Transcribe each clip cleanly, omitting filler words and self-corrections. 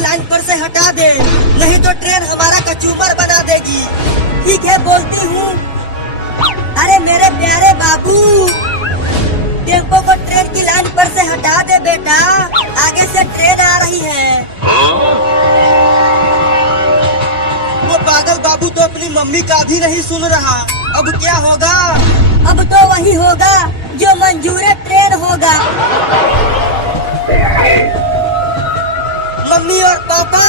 Line पर से हटा दे, नहीं तो ट्रेन हमारा कचूमर बना देगी। ठीक है, बोलती हूँ। अरे मेरे प्यारे बाबू, टेम्पो को ट्रेन की लाइन पर से हटा दे बेटा, आगे से ट्रेन आ रही है। वो पागल बाबू तो अपनी मम्मी का भी नहीं सुन रहा। अब क्या होगा? अब तो वही होगा जो मंजूर ट्रेन होगा। मम्मी और पापा,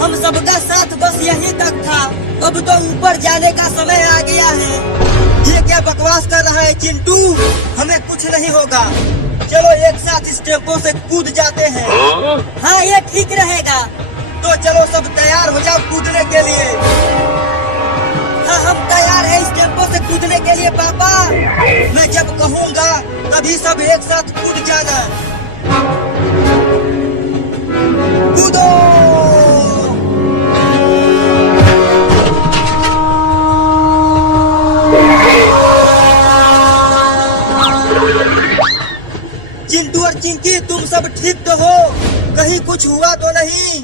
हम सबका साथ बस यहीं तक था, अब तो ऊपर जाने का समय आ गया है। ये क्या बकवास कर रहा है चिंटू? हमें कुछ नहीं होगा। चलो एक साथ इस टेम्पो से कूद जाते हैं। हाँ, ये ठीक रहेगा। तो चलो सब तैयार हो जाओ कूदने के लिए। हाँ, हम तैयार हैं इस टेम्पो से कूदने के लिए पापा। मैं जब कहूँगा तभी सब एक साथ कूद जाना। कूदो! चिंटू और चिंकी, तुम सब ठीक तो हो? कहीं कुछ हुआ तो नहीं?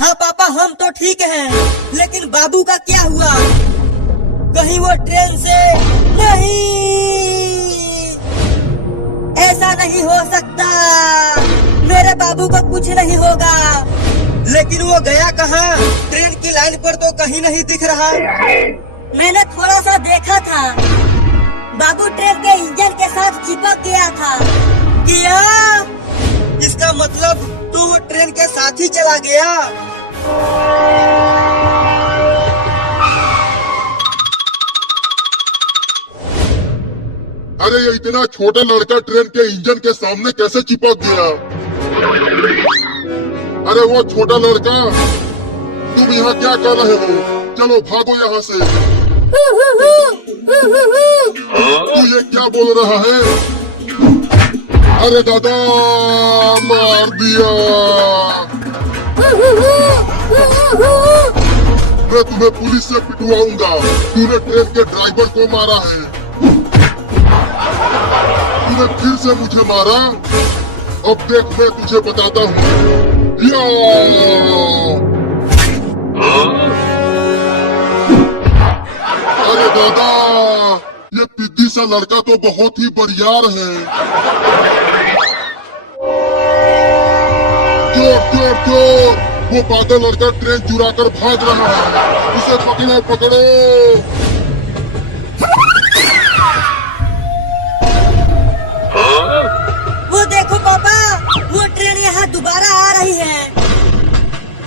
हाँ पापा, हम तो ठीक हैं, लेकिन बाबू का क्या हुआ? कहीं वो ट्रेन से नहीं? ऐसा नहीं हो सकता, मेरे बाबू को कुछ नहीं होगा। लेकिन वो गया कहाँ? ट्रेन की लाइन पर तो कहीं नहीं दिख रहा। मैंने थोड़ा सा देखा था, बाबू ट्रेन के इंजन के साथ चिपक गया था। क्या? इसका मतलब तो वो ट्रेन के साथ ही चला गया। अरे ये इतना छोटा लड़का ट्रेन के इंजन के सामने कैसे चिपक गया? अरे वो छोटा लड़का, तुम यहाँ क्या कर रहे हो? चलो भागो यहाँ से। तू ये क्या बोल रहा है? अरे दादा, मार दिया। मैं तुम्हें पुलिस से पिटवाऊंगा। तूने ट्रेन के ड्राइवर को मारा है। तूने फिर से मुझे मारा। अब देख, मैं तुझे बताता हूँ। अरे दादा, ये पिद्दी सा लड़का तो बहुत ही बरियार है। चोर चोर चोर! वो पागल लड़का ट्रेन चुरा कर भाग रहा है। उसे पकड़ो पकड़ो! वो देखो पापा, वो ट्रेन यहाँ दोबारा आ रही है,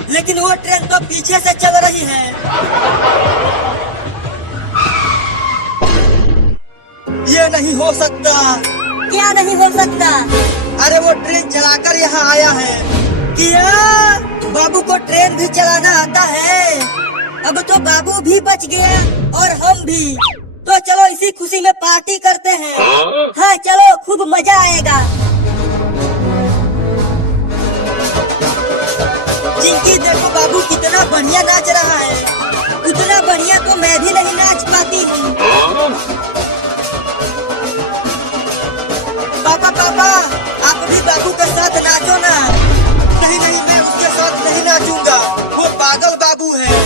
लेकिन वो ट्रेन तो पीछे से चल रही है। ये नहीं हो सकता। क्या नहीं हो सकता? अरे वो ट्रेन चलाकर यहाँ आया है। क्या? बाबू को ट्रेन भी चलाना आता है? अब तो बाबू भी बच गया और हम भी। तो चलो इसी खुशी में पार्टी करते हैं। हाँ चलो, खूब मजा आएगा। चिंकी देखो, बाबू कितना बढ़िया नाच रहा है। उतना बढ़िया तो मैं भी नहीं नाच पाती हूँ। पापा पापा, आप भी बाबू के साथ नाचो ना। नहीं नहीं, मैं उसके साथ नहीं नाचूंगा, वो पागल बाबू है।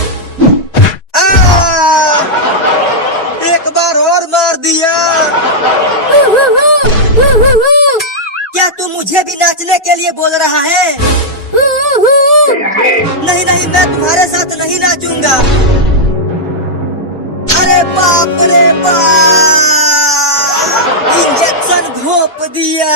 एक बार और मार दिया। क्या तू मुझे भी नाचने के लिए बोल रहा है? नहीं नहीं, मैं तुम्हारे साथ नहीं नाचूंगा। अरे बाप रे बाप, इंजेक्शन घोंप दिया।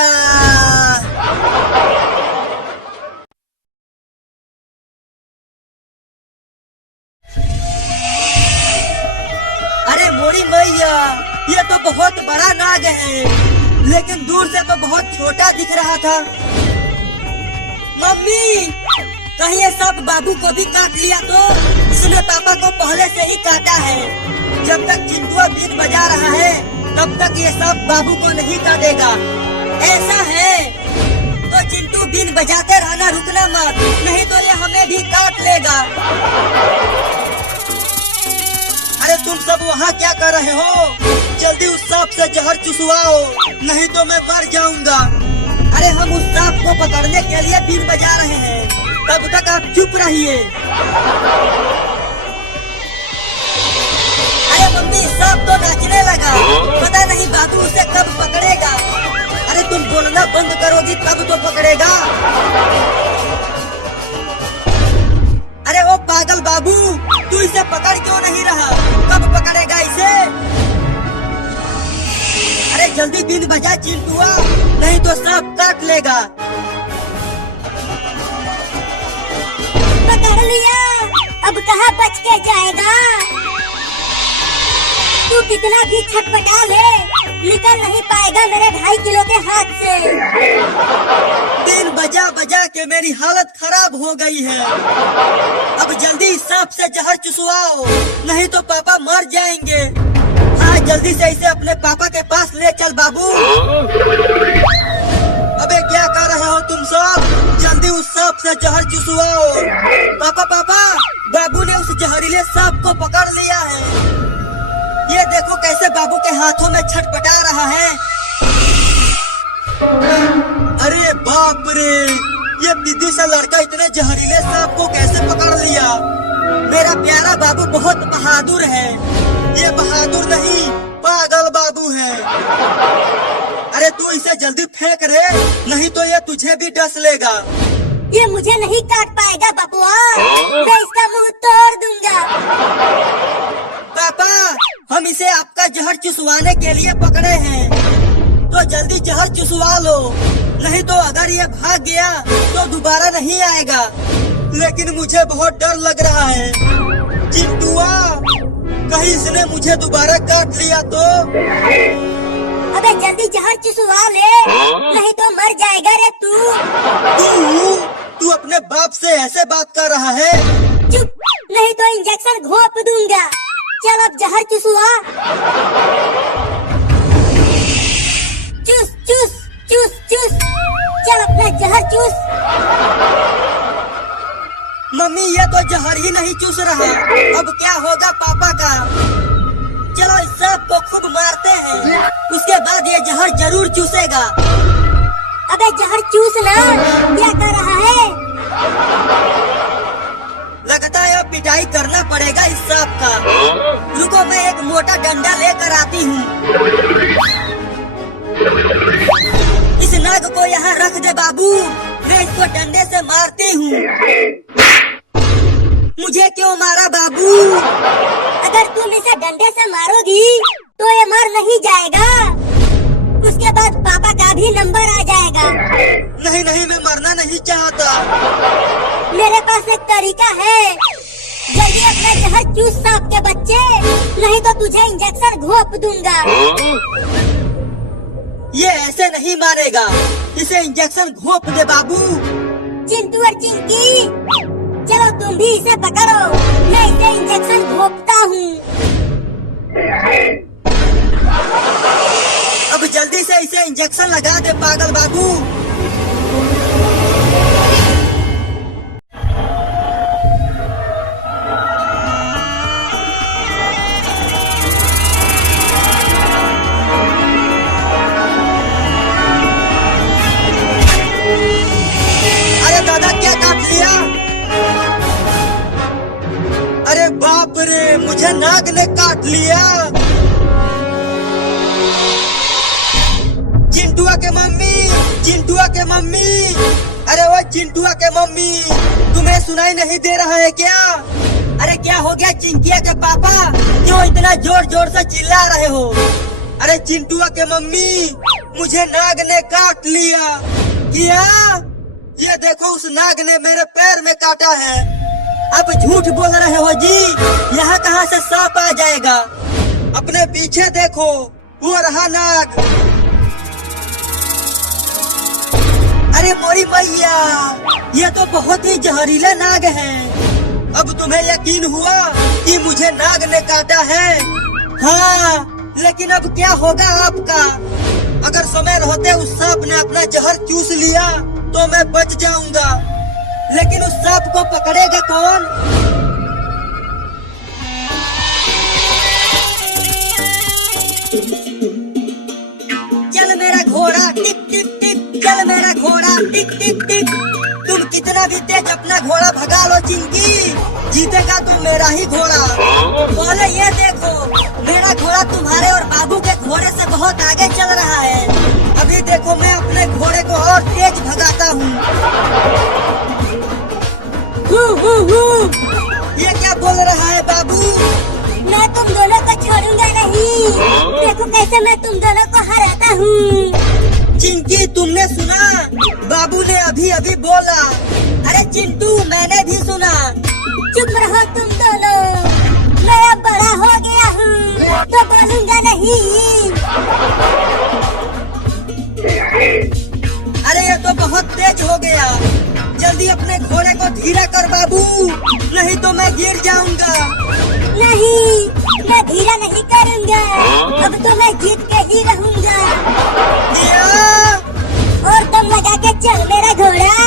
अरे मोरी मैया, ये तो बहुत बड़ा नाग है, लेकिन दूर से तो बहुत छोटा दिख रहा था। मम्मी, कहीं ये सांप बाबू को भी काट लिया तो? इसने पापा को पहले से ही काटा है। जब तक चिंटू बीन बजा रहा है तब तक ये सांप बाबू को नहीं काटेगा। ऐसा है तो चिंटू बीन बजाते रहना, रुकना मत, नहीं तो ये हमें भी काट लेगा। अरे तुम सब वहाँ क्या कर रहे हो? जल्दी उस सांप से जहर चुसवाओ, नहीं तो मैं मर जाऊंगा। अरे हम उस सांप को पकड़ने के लिए बीन बजा रहे हैं, तब तक आप चुप रहिए। अरे मम्मी, सांप तो नाचने लगा, पता नहीं बाबू उसे कब पकड़ेगा। अरे तुम बोलना बंद करोगी तब तो पकड़ेगा। अरे ओ पागल बाबू, तू इसे पकड़ क्यों नहीं रहा? कब पकड़ेगा इसे? अरे जल्दी बीन बजा चिंटुआ, नहीं तो सांप काट लेगा। पकड़ लिया, अब कहाँ बच के जाएगा? तू कितना भी छटपटा ले, निकल नहीं पाएगा मेरे 2.5 किलो के हाथ से। बीन बजा बजा के मेरी हालत खराब हो गई है। अब जल्दी सांप से जहर चुसवाओ, नहीं तो पापा मर जाएंगे। हाँ, जल्दी से इसे अपने पापा के पास ले चल बाबू। अबे क्या कर रहे हो तुम सब? जल्दी उस सांप से जहर चुसवाओ। पापा पापा, बाबू ने उस जहरीले सांप को पकड़ लिया है। ये देखो कैसे बाबू के हाथों में छटपटा रहा है। अरे बाप रे, ये दीदी सा लड़का इतने जहरीले सांप को कैसे पकड़ लिया? मेरा प्यारा बाबू बहुत बहादुर है। ये बहादुर नहीं, पागल बाबू है। अरे तू इसे जल्दी फेंक रे, नहीं तो ये तुझे भी डस लेगा। ये मुझे नहीं काट पाएगा बबुआ, मैं इसका मुंह तोड़ दूंगा। पापा, हम इसे आपका जहर चुसवाने के लिए पकड़े हैं, तो जल्दी जहर चुसवा लो, नहीं तो अगर ये भाग गया तो दोबारा नहीं आएगा। लेकिन मुझे बहुत डर लग रहा है चिंटुआ, कहीं इसने मुझे दोबारा काट लिया तो। अबे जल्दी जहर चुसवा ले, नहीं तो मर जाएगा रे तू अपने बाप से ऐसे बात कर रहा है? चुप, नहीं तो इंजेक्शन घोंप दूंगा। चल अब जहर चुसवा। चूस चूस चूस चूस, चल अपना जहर चूस। मम्मी, ये तो जहर ही नहीं चूस रहा, अब क्या होगा पापा का? चलो इस सांप को खूब मारते हैं, उसके बाद ये जहर जरूर चूसेगा। अबे जहर चूसना, क्या कर रहा है? लगता है अब पिटाई करना पड़ेगा इस सांप का। रुको, मैं एक मोटा डंडा लेकर आती हूँ। इस नाग को यहाँ रख दे बाबू, मैं इसको डंडे से मारती हूँ। मुझे क्यों मारा बाबू? अगर तुम इसे डंडे से मारोगी तो ये मर नहीं जाएगा, उसके बाद पापा का भी नंबर आ जाएगा। नहीं नहीं, मैं मरना नहीं चाहता। मेरे पास एक तरीका है, जल्दी अपना जहर चूस सांप के बच्चे, नहीं तो तुझे इंजेक्शन घोंप दूंगा। ये ऐसे नहीं मानेगा, इसे इंजेक्शन घोंप दे बाबू। चिंटू और चिंकी, चलो तुम भी इसे पकड़ो, मैं इसे इंजेक्शन घोंपता हूँ। अब जल्दी से इसे इंजेक्शन लगा दे पागल बाबू। अरे दादा, क्या काट लिया? अरे बाप रे, मुझे नाग ने काट लिया। चिंटुआ के मम्मी, चिंटुआ के मम्मी, अरे वो चिंटुआ के मम्मी, तुम्हें सुनाई नहीं दे रहा है क्या? अरे क्या हो गया चिंकिया के पापा, क्यों इतना जोर जोर से चिल्ला रहे हो? अरे चिंटुआ के मम्मी, मुझे नाग ने काट लिया। क्या? ये देखो, उस नाग ने मेरे पैर में काटा है। आप झूठ बोल रहे हो जी, यहाँ कहाँ से सांप आ जाएगा? अपने पीछे देखो, वो रहा नाग। अरे मोरी मैया, ये तो बहुत ही जहरीला नाग है। अब तुम्हें यकीन हुआ कि मुझे नाग ने काटा है? हाँ, लेकिन अब क्या होगा आपका? अगर समय रहते उस सांप ने अपना जहर चूस लिया तो मैं बच जाऊंगा, लेकिन उस सांप को पकड़ेगा कौन? चल मेरा घोड़ा टिक टिक टिक, चल मेरा घोड़ा टिक टिक टिक। तुम कितना भी तेज आज अपना घोड़ा भगा लो चिंकी, जीतेगा तुम मेरा ही घोड़ा। बोले ये देखो, मेरा घोड़ा तुम्हारे और बाबू के घोड़े से बहुत आगे चल रहा है। अभी देखो मैं अपने घोड़े को और तेज भगाता हूँ। ये क्या बोल रहा है बाबू? मैं तुम दोनों को छोड़ूंगा नहीं। देखो कैसे मैं तुम दोनों को हराता हूँ। चिंकी तुमने सुना? बाबू ने अभी अभी बोला। अरे चिंटू मैंने भी सुना। चुप रहो तुम दोनों, मैं अब बड़ा हो गया हूँ तो बोलूंगा नहीं। अरे ये तो बहुत तेज हो गया, जल्दी अपने घोड़े को धीरा कर बाबू, नहीं तो मैं गिर जाऊंगा। नहीं, मैं धीरा नहीं करूंगा, अब तो मैं जीत के ही रहूंगा। दिया! और दम लगा के चल मेरा घोड़ा।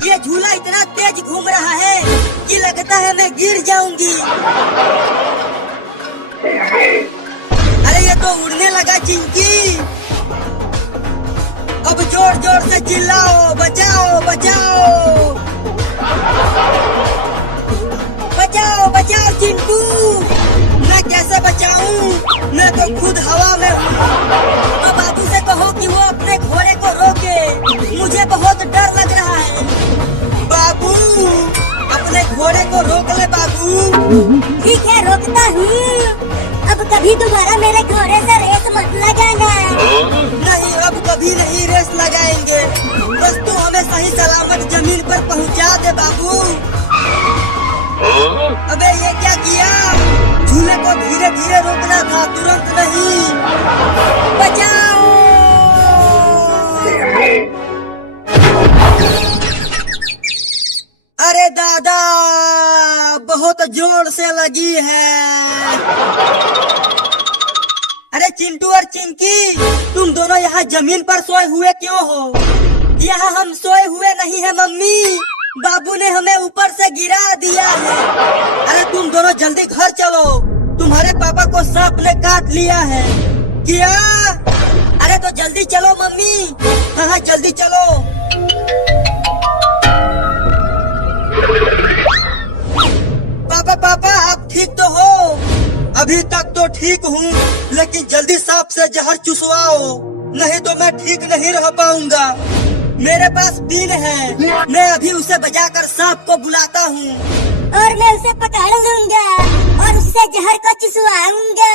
ये झूला इतना तेज घूम रहा है कि लगता है मैं गिर जाऊंगी। अरे ये तो उड़ने लगा चिंकी। अब जोर जोर से चिल्लाओ, बचाओ बचाओ बचाओ बचाओ चिंटू। मैं कैसे बचाऊं, मैं तो खुद हवा में हूँ। तो बाबू से कहो कि वो अपने घोड़े को रोके, मुझे बहुत डर लग रहा है। बाबू अपने घोड़े को रोक ले बाबू। ठीक है रोकता हूँ, अब कभी दोबारा मेरे घोड़े से रेस मत लगाना। नहीं अब कभी नहीं रेस लगाएंगे, बस तू हमें सही सलामत जमीन पर पहुंचा दे बाबू। अबे ये क्या किया, झूले को धीरे धीरे रोकना था, तुरंत नहीं। बचाओ! अरे दादा बहुत जोर से लगी है। अरे चिंटू और चिंकी तुम दोनों यहाँ जमीन पर सोए हुए क्यों हो? यहाँ हम सोए हुए नहीं है मम्मी, बाबू ने हमें ऊपर से गिरा दिया है। अरे तुम दोनों जल्दी घर चलो, तुम्हारे पापा को सांप ने काट लिया है। क्या? अरे तो जल्दी चलो मम्मी। हाँ जल्दी चलो। पापा पापा आप ठीक तो हो? अभी तक तो ठीक हूँ, लेकिन जल्दी सांप से जहर चुसवाओ, नहीं तो मैं ठीक नहीं रह पाऊंगा। मेरे पास बीन है, मैं अभी उसे बजाकर सांप को बुलाता हूँ और मैं उसे पकड़ लूंगा और उससे जहर को चुसवाऊंगा।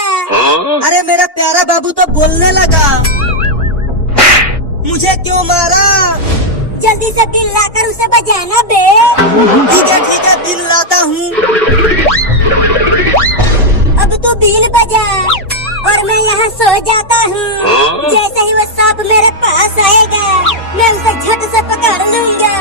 अरे मेरा प्यारा बाबू तो बोलने लगा। मुझे क्यों मारा? जल्दी से बीन लाकर उसे बजाना बे। ठीक है बीन लाता हूँ। अब तू बीन बजा और मैं यहाँ सो जाता हूँ। जैसे ही वो सांप मेरे पास आएगा, मैं उसे झट से पकड़ लूंगा।